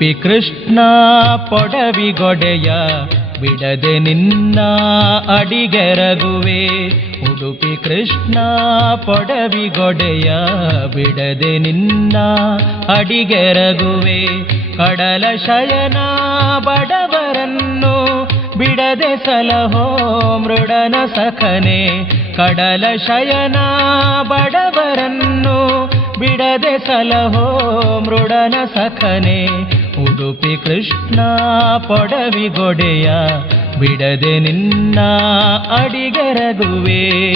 ಉಡುಪಿ ಕೃಷ್ಣ ಪೊಡವಿಗೊಡೆಯ ಬಿಡದೆ ನಿನ್ನ ಅಡಿಗೆರಗುವೆ ಉಡುಪಿ ಕೃಷ್ಣ ಪೊಡವಿಗೊಡೆಯ ಬಿಡದೆ ನಿನ್ನ ಅಡಿಗೆರಗುವೆ ಕಡಲ ಶಯನ ಬಡವರನ್ನು ಬಿಡದೆ ಸಲಹೋ ಮೃಡನ ಸಖನೆ. ಕಡಲ ಶಯನ ಬಡವರನ್ನು ಬಿಡದೆ ಸಲಹೋ ಮೃಡನ ಸಖನೆ. ಉಡುಪಿ ಕೃಷ್ಣ ಪೊಡವಿಗೊಡೆಯ ಬಿಡದೆ ನಿನ್ನ ಅಡಿಗೆರಗುವೆ.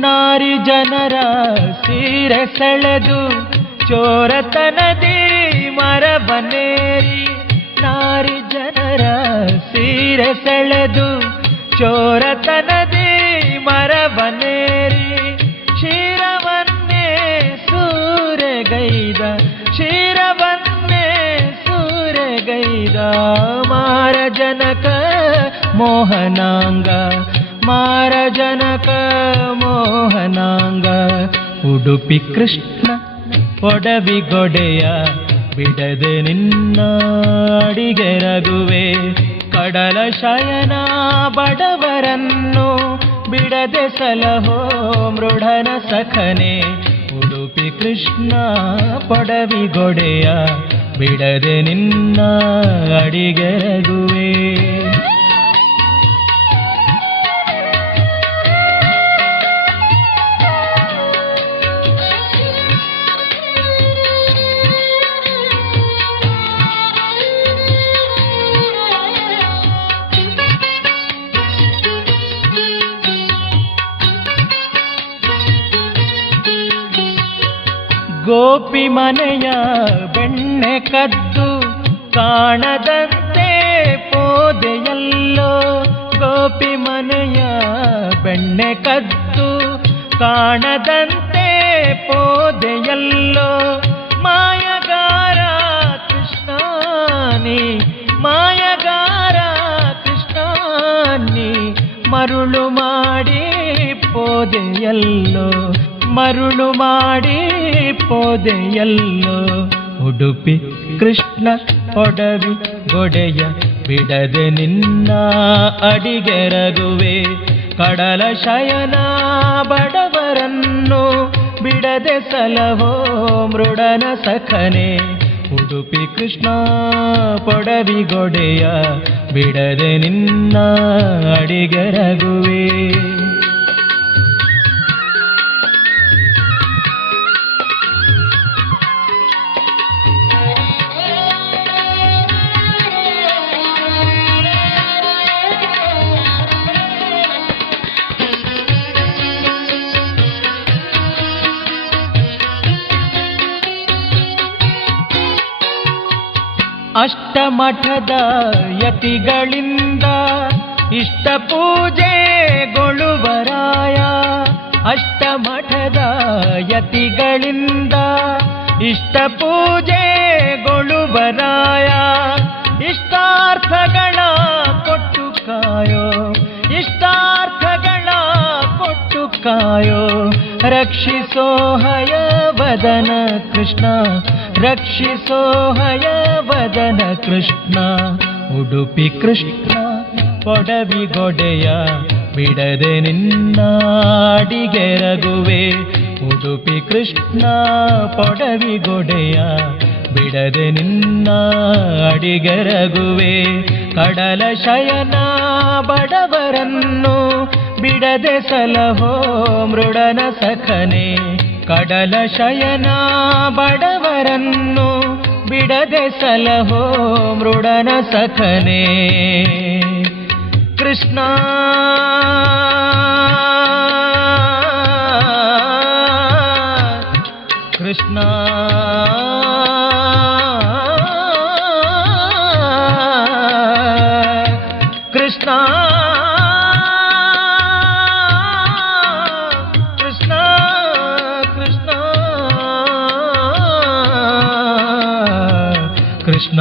ನಾರಿ ಜನರ ಸೀರೆ ಸೆಳೆದು ಚೋರತನದಿ ಮರಬನೇರಿ ನಾರಿ ಜನರ ಸೀರೆ ಸೆಳೆದು ಚೋರತನದಿ ಮರವನೇರಿ. ಶಿರವನ್ನೇ ಸೂರೆಗೈದ ಶಿರವನ್ನೇ ಸೂರೆಗೈದ ಮಾರ ಜನಕ ಮೋಹನಾಂಗ. ಮಾರ ಜನಕ ಮೋಹನಾಂಗ. ಉಡುಪಿ ಕೃಷ್ಣ ಒಡವಿಗೊಡೆಯ ಬಿಡದೆ ನಿನ್ನ ಅಡಿಗೆರಗುವೆ ಕಡಲ ಶಯನ ಬಡವರನ್ನು ಬಿಡದೆ ಸಲಹೋ ಮೃಢನ ಸಖನೆ. ಉಡುಪಿ ಕೃಷ್ಣ ಪೊಡವಿಗೊಡೆಯ ಬಿಡದೆ ನಿನ್ನ ಅಡಿಗೆರಗುವೆ ಗೋಪಿ ಮನೆಯ ಬೆಣ್ಣೆ ಕದ್ದು ಕಾಣದಂತೆ ಪೋದೆಯಲ್ಲೋ ಗೋಪಿ ಮನೆಯ ಬೆಣ್ಣೆ ಕದ್ದು ಕಾಣದಂತೆ ಪೋದೆಯಲ್ಲೋ ಮಾಯಗಾರ ಕೃಷ್ಣಾನಿ ಮಾಯಗಾರ ಕೃಷ್ಣಾನಿ ಮರುಳು ಮಾಡಿ ಪೋದೆಯಲ್ಲೋ ಮರುಳು ಮಾಡಿ ಪೋದೆಯಲ್ಲೋ, ಉಡುಪಿ ಕೃಷ್ಣ ಒಡವಿ ಗೊಡೆಯ ಬಿಡದೆ ನಿನ್ನ ಅಡಿಗೆರಗುವೆ ಕಡಲ ಶಯನ ಬಡವರನ್ನು ಬಿಡದೆ ಸಲಹೋ ಮೃಡನ ಸಖನೆ, ಉಡುಪಿ ಕೃಷ್ಣ ಪೊಡವಿಗೊಡೆಯ ಬಿಡದೆ ನಿನ್ನ ಅಡಿಗೆರಗುವೆ ಅಷ್ಟಮಠದ ಯತಿಗಳಿಂದ ಇಷ್ಟ ಪೂಜೆಗೊಳುವರಾಯ ಅಷ್ಟಮಠದ ಯತಿಗಳಿಂದ ಇಷ್ಟ ಪೂಜೆಗೊಳ್ಳುವರಾಯ ಇಷ್ಟಾರ್ಥಗಳ ಕಾಯೋ, ರಕ್ಷಿಸೋ ಹಯ ವದನ ಕೃಷ್ಣ, ರಕ್ಷಿಸೋ ಹಯ ವದನ ಕೃಷ್ಣ. ಉಡುಪಿ ಕೃಷ್ಣ ಪೊಡವಿಗೊಡೆಯ ಬಿಡದೆ ನಿನ್ನ ಅಡಿಗೆರಗುವೆ ಉಡುಪಿ ಕೃಷ್ಣ ಪೊಡವಿಗೊಡೆಯ ಬಿಡದೆ ನಿನ್ನ ಅಡಿಗೆರಗುವೆ ಕಡಲ ಶಯನ ಬಡವರನ್ನು ಬಿಡದೆ ಸಲಹೋ ಮೃಡನ ಸಖನೆ. ಕಡಲ ಶಯನ ಬಡವರನ್ನು ಬಿಡದೆ ಸಲಹೋ ಮೃಡನ ಸಖನೆ. ಕೃಷ್ಣ ಕೃಷ್ಣ